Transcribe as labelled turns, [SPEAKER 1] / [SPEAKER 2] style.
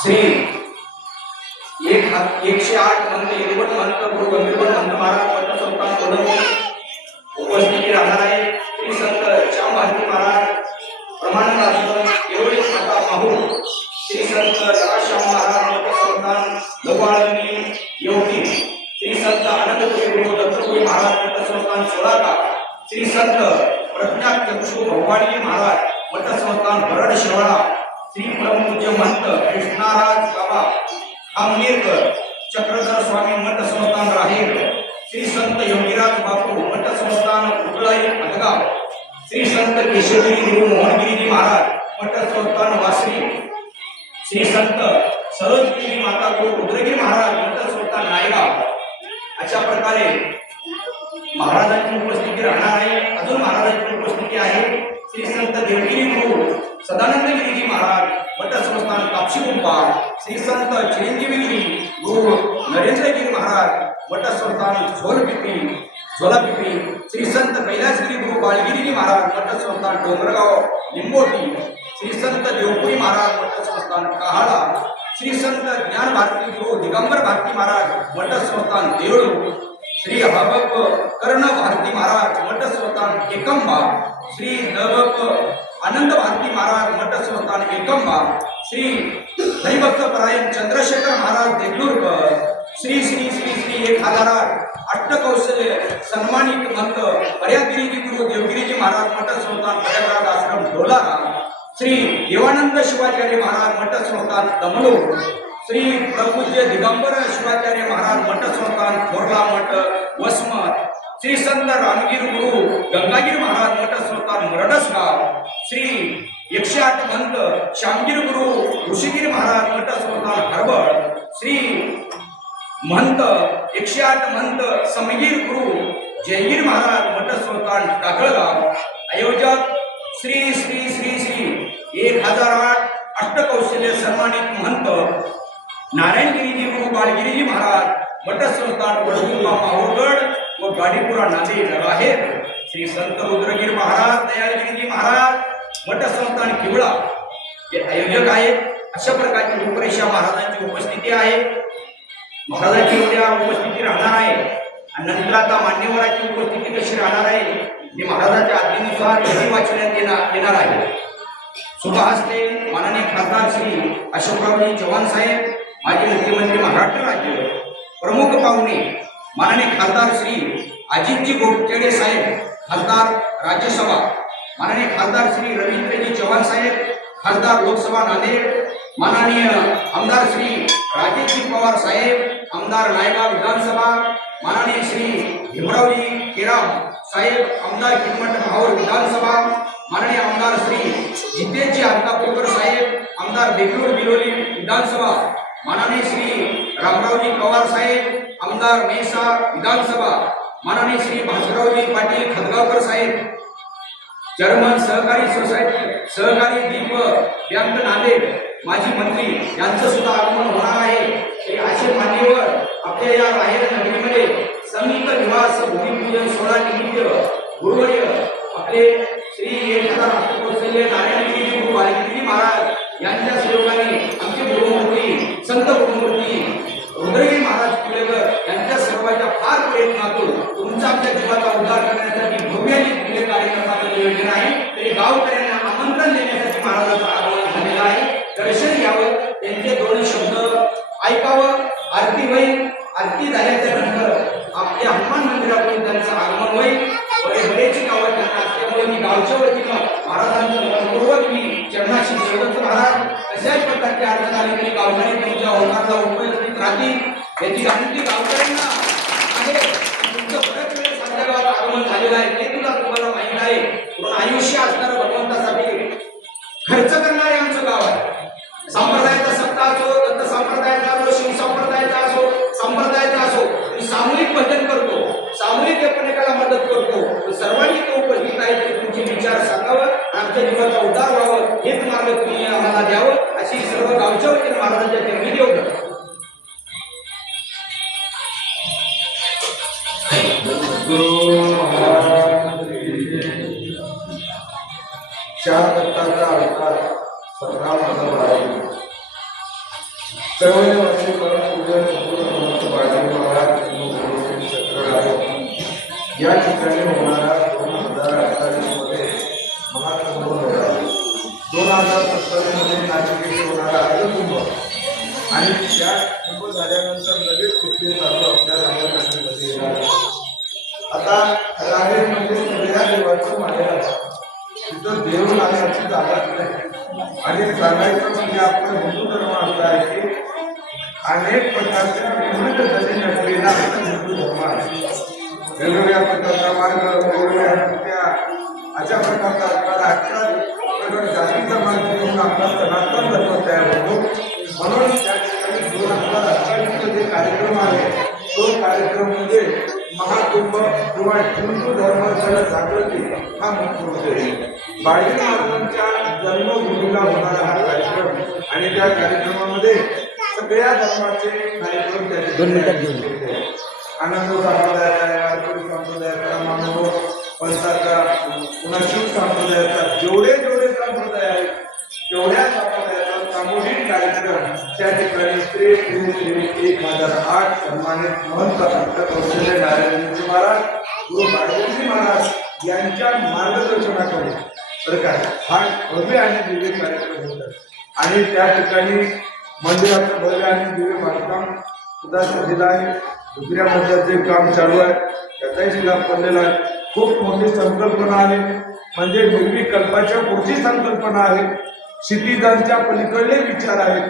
[SPEAKER 1] श्री एक एकशे आठ मंत्र एरवण मंत्र गुरु गंभीरवन मंत्र महाराज मंत्र संस्थान उपस्थिती राहणार आहे. श्री संत श्याम भारती महाराज प्रमाण एवढे माता श्री संत राश्याम महाराज मंत्र योगी श्री संत आनंद गुरु दत्तपुरी महाराज मंत्र संस्थान श्री संत प्रज्ञा चक्षु भगवानी महाराज मठ संस्थान भरड शिवाळा श्री प्रमुख महंत कृष्णाराज बाबा खामनेरकर चक्रधर स्वामी मठ संस्थान राहेर श्री संत योगीराज बापू मठ संस्थान उजळाई अदगाव श्री संत केशवगिरी गुरु मोहनगिरीजी महाराज मठ संस्थान वासरी श्री संत सरोजगिरी माता गुरु रुद्रगिरी महाराज मठ संस्थान नायगाव अशा प्रकारे महाराजांची उपस्थिती राहणार आहे. अजून महाराजांची उपस्थिती आहे. श्री संत देवगिरी गुरु सदानंद गिरीजी महाराज मठ संस्थान कापशी कुंपा श्री संत चिरंजीवीगिरी गुरु नरेंद्रगिरी महाराज मठ संस्थान झोलपिपी झोलापिपी श्री संत कैलासगिरी गुरु बाळगिरीजी महाराज मठ संस्थान डोंगरगाव लिंबोटी श्री संत देवपुरी महाराज मठ संस्थान कहाळा श्री संत ज्ञान भारती गुरु दिगंबर भारती महाराज मठ संस्थान देऊळ श्री हबप कर्ण भारती महाराज मठ संस्थान एकंबा श्री नवप आनंद भारती महाराज मठ संस्थान एकंबा श्री हरिभक्त परायण चंद्रशेखर महाराज देगलूरकर. श्री श्री श्री श्री एक हजार अट्टकौशल्य सन्मानित मंत पर्यागिरीजी गुरु देवगिरीजी महाराज मठ संस्थान प्रयागराज आश्रम डोलारा. श्री देवानंद शिवाचार्य महाराज मठ संस्थान दमलो श्री प्रपूज्य दिगंबर शिवाचार्य महाराज मठ संस्थान थोरला मठ वसमत. श्री संत रामगीर गुरु गंगागीर महाराज मठ संस्थान मरडसगाव. श्री एकशे आठ मंत गुरु ऋषिगीर महाराज मठ संस्थान हरबळ श्री महंत एकशे आठ महंत समगीर गुरु जयगीर महाराज मठ संस्थान टाकळगाव आयोजक श्री श्री श्री श्री एक हजार आठ अष्टकौशल्य सन्मानित महंत नारायणगिरीजी गुरु बाळगिरीजी महाराज मठ संस्थान वडगुंबा माहूरगड व गाडीपुरा नांदेड आहेत. श्री संत रुद्रगीर महाराज दयाळगिरीजी महाराज मठ संस्थान किवळा हे आयोजक आहेत अशा प्रकारची रूपरेषा महाराजांची उपस्थिती आहे. महाराजांची उद्या उपस्थिती राहणार आहे. आणि नंतर आता मान्यवरांची उपस्थिती कशी राहणार आहे हे महाराजांच्या आज्ञेनुसार विधी वाचण्यात येणार येणार आहे. शुभ हस्ते माननीय खासदार श्री अशोकरावजी चव्हाण साहेब माजी मुख्यमंत्री महाराष्ट्र राज्य प्रमुख पाहुणे माननीय खासदार श्री अजितजी गोपचेडे साहेब खासदार राज्यसभा माननीय खासदार श्री रवींद्रजी चव्हाण साहेब खासदार लोकसभा नांदेड माननीय आमदार श्री राजेशजी पवार साहेब आमदार नायगाव विधानसभा माननीय श्री भीमरावजी केराम साहेब आमदार किंमत माहूर विधानसभा माननीय आमदार श्री जितेशजी अंतापूरकर साहेब आमदार बेंगळूर बिलोली विधानसभा माननीय श्री रामरावजी पवार साहेब आमदार मेसा विधानसभा माननीय श्री भास्कररावजी पाटील खदगावकर साहेब जर्मन सहकारी सोसायटी सहकारी दीप बँक नांदेड माजी मंत्री यांचं सुद्धा आगमन होणार आहे. हे असे मान्यवर आपल्या या राहेर नगरीमध्ये संयुक्त निवास भूमिपूजन सोहळा निमित्त ऐकावं आरती होईल आरती झाल्याच्यानंतर आपल्या हनुमान मंदिरातून त्यांचं आगमन होईल. बरे गावं त्यांना असल्यामुळे मी गावच्या वतीनं महाराजांचं मनपूर्वक मी चरणाशी देवदत्त महाराज कशाच प्रकारची अडचण आली तरी गावकरी तुमच्या होकारला उपस्थित राहतील. याची गांधी गावकऱ्यांना आहे. तुमचं बऱ्याच वेळेस आमच्या गावात आगमन झालेलं आहे. ते तुला तुम्हाला माहीत आहे. आयुष्य असणारं भगवंतासाठी खर्च करणार आमचं गाव आहे संप्रदायाचा सत्ता असो दत्त संप्रदायाचा असो शिव संप्रदायाचा असो संप्रदायाचा असो मी सामूहिक भजन करतो सामूहिक एकमेकाला मदत करतो सर्वांनी तो उपस्थित आहे तरी तुमचे विचार सांगावं आणि आमच्या जीवाचा उद्धार व्हावं हेच मार्ग तुम्ही आम्हाला द्यावं अशी सर्व गावच्या वतीने महाराजांच्या चरणी देऊ
[SPEAKER 2] चार तत्वाचा अवतार सतरा माधव आहे. सर्वजनांचे परमपूज्य संपूर्ण समर्थ बाळाजी महाराज या ठिकाणी कुंभ झाल्यानंतर लगेच तिथले चालू आपल्या राजकारणामध्ये येणार. आता राहेर म्हणजे सगळ्या देवाचं माहेर आहे तिथं देव लागण्याची जागाच नाही. आणि सांगायचं म्हणजे आपला हिंदू धर्म असा आहे की अनेक प्रकारच्या विविध गती नसलेला आपला हिंदू धर्म आहे. वेगवेगळ्या प्रकारचा मार्ग वेगवेगळ्या त्या अशा प्रकारचा आपल्याला अठरा प्रकार जातीचा मार्ग घेऊन आपला सनातन धर्म तयार होतो. म्हणून त्या ठिकाणी किंवा हिंदू धर्माच्या जागृती हा मुख्य उद्देश बाळजी महाराजांच्या जन्मभूमीला होणारा हा कार्यक्रम आणि त्या कार्यक्रमामध्ये सगळ्या धर्माचे कार्यक्रम त्या ठिकाणी आनंद संप्रदायाचा वारकरी संप्रदायाचा मानव पंथाचा पुन्हा शिव संप्रदायाचा जेवढे जेवढे संप्रदाय आहेत तेवढ्या संप्रदायाचा सामूहिक कार्यक्रम त्या ठिकाणी श्री एक हजार आठ सन्मानित महंत कौशल्य नारायणजी महाराज गुरु बाळगोजी महाराज यांच्या मार्गदर्शनाखाली बरं काय हा भव्य आणि दिव्य कार्यक्रम होतात आणि त्या ठिकाणी मंदिराचं भव्य आणि दिव्य बांधकाम सुद्धा झालेलं आहे. दुसऱ्या मंदिराचे काम चालू आहे. त्याचाही शिलाप पडलेला आहे. खूप मोठी संकल्पना आहे. म्हणजे निर्विकल्पाच्या पुढची संकल्पना आहे. क्षितिजांच्या पलीकडले विचार आहेत.